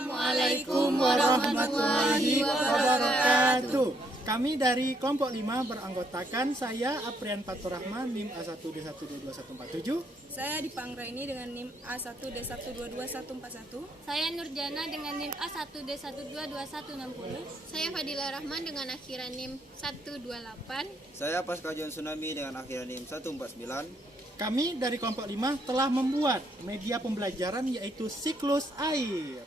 Assalamualaikum warahmatullahi wabarakatuh. Kami dari kelompok 5 beranggotakan saya Aprian Fatur Rahman NIM A1D1222147. Saya Dipa Anggraini dengan NIM A1D1222141. Saya Nurjana dengan NIM A1D1222160. Saya Fadila Rahman dengan akhiran NIM 128. Saya Paskajon Tsunami dengan akhiran NIM 149. Kami dari kelompok 5 telah membuat media pembelajaran yaitu siklus air.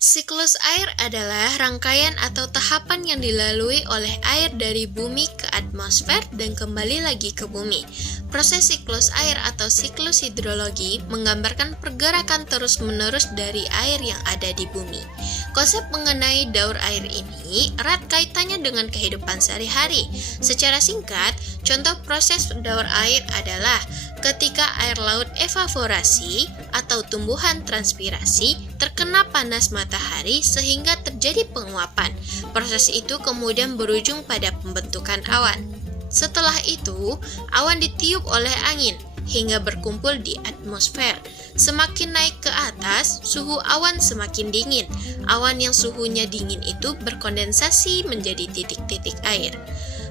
Siklus air adalah rangkaian atau tahapan yang dilalui oleh air dari bumi ke atmosfer dan kembali lagi ke bumi. Proses siklus air atau siklus hidrologi menggambarkan pergerakan terus-menerus dari air yang ada di bumi. Konsep mengenai daur air ini erat kaitannya dengan kehidupan sehari-hari. Secara singkat, contoh proses daur air adalah ketika air laut evaporasi atau tumbuhan transpirasi terkena panas matahari sehingga terjadi penguapan. Proses itu kemudian berujung pada pembentukan awan. Setelah itu, awan ditiup oleh angin hingga berkumpul di atmosfer. Semakin naik ke atas, suhu awan semakin dingin. Awan yang suhunya dingin itu berkondensasi menjadi titik-titik air.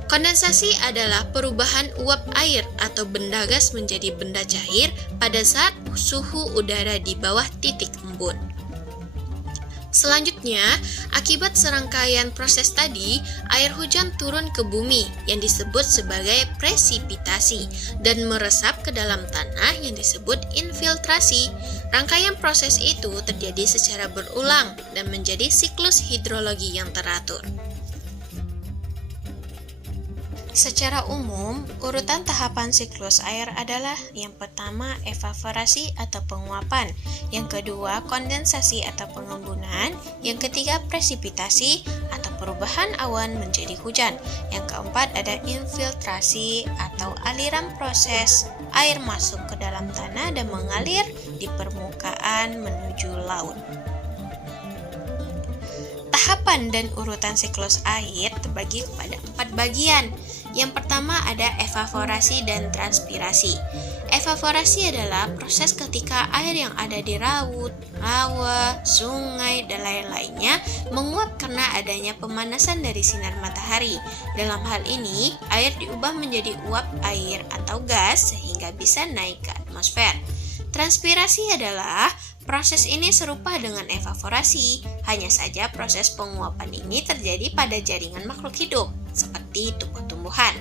Kondensasi adalah perubahan uap air atau benda gas menjadi benda cair pada saat suhu udara di bawah titik embun. Selanjutnya, akibat serangkaian proses tadi, air hujan turun ke bumi yang disebut sebagai presipitasi dan meresap ke dalam tanah yang disebut infiltrasi. Rangkaian proses itu terjadi secara berulang dan menjadi siklus hidrologi yang teratur. Secara umum, urutan tahapan siklus air adalah yang pertama evaporasi atau penguapan, yang kedua kondensasi atau pengembunan, yang ketiga presipitasi atau perubahan awan menjadi hujan, yang keempat ada infiltrasi atau aliran proses air masuk ke dalam tanah dan mengalir di permukaan menuju laut. Tahapan dan urutan siklus air terbagi kepada 4 bagian. Yang pertama ada evaporasi dan transpirasi. Evaporasi adalah proses ketika air yang ada di laut, rawa, sungai, dan lain-lainnya menguap karena adanya pemanasan dari sinar matahari. Dalam hal ini, air diubah menjadi uap air atau gas sehingga bisa naik ke atmosfer. Transpirasi adalah proses ini serupa dengan evaporasi, hanya saja proses penguapan ini terjadi pada jaringan makhluk hidup, seperti tumbuh-tumbuhan.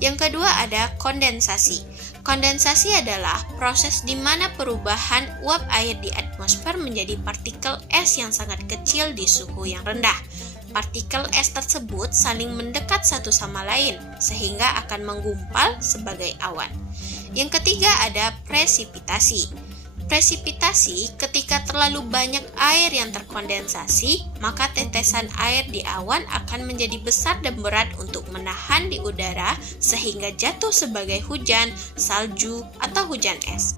Yang kedua ada kondensasi. Kondensasi adalah proses di mana perubahan uap air di atmosfer menjadi partikel es yang sangat kecil di suhu yang rendah. Partikel es tersebut saling mendekat satu sama lain, sehingga akan menggumpal sebagai awan. Yang ketiga ada presipitasi. Presipitasi ketika terlalu banyak air yang terkondensasi, maka tetesan air di awan akan menjadi besar dan berat untuk menahan di udara sehingga jatuh sebagai hujan, salju, atau hujan es.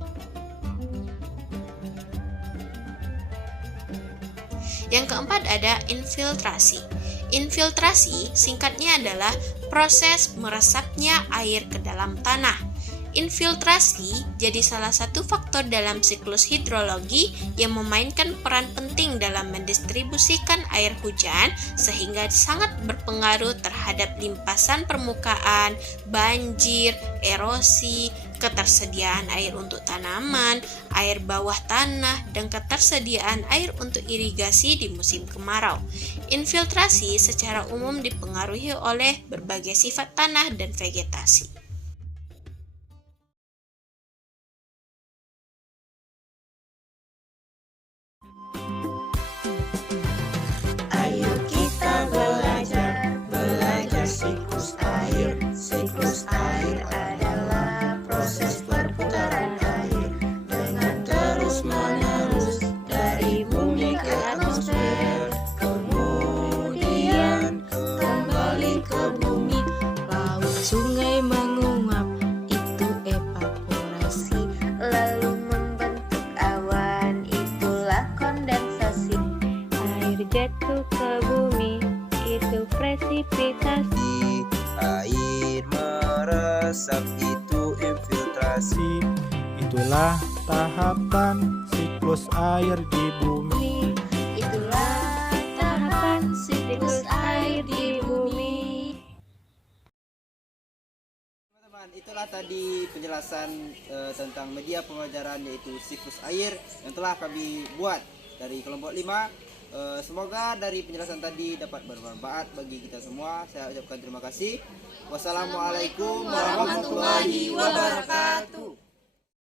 Yang keempat ada infiltrasi. Infiltrasi singkatnya adalah proses meresapnya air ke dalam tanah. Infiltrasi jadi salah satu faktor dalam siklus hidrologi yang memainkan peran penting dalam mendistribusikan air hujan sehingga sangat berpengaruh terhadap limpasan permukaan, banjir, erosi, ketersediaan air untuk tanaman, air bawah tanah, dan ketersediaan air untuk irigasi di musim kemarau. Infiltrasi secara umum dipengaruhi oleh berbagai sifat tanah dan vegetasi. Ayo kita belajar siklus air. Siklus air adalah proses perputaran air dengan terus-menerus dari bumi ke atmosfer, kemudian kembali ke bumi. Laut sungai menguap, itu evaporasi, lalu membentuk awan, itulah kondensasi. Air jatuh ke bumi, itu presipitasi. Air meresap itu infiltrasi. Itulah tahapan siklus air di bumi. Itulah tahapan siklus air di bumi. Teman-teman, itulah tadi penjelasan tentang media pembelajaran yaitu siklus air yang telah kami buat dari kelompok 5. Semoga dari penjelasan tadi dapat bermanfaat bagi kita semua. Saya ucapkan terima kasih. Wassalamualaikum warahmatullahi wabarakatuh.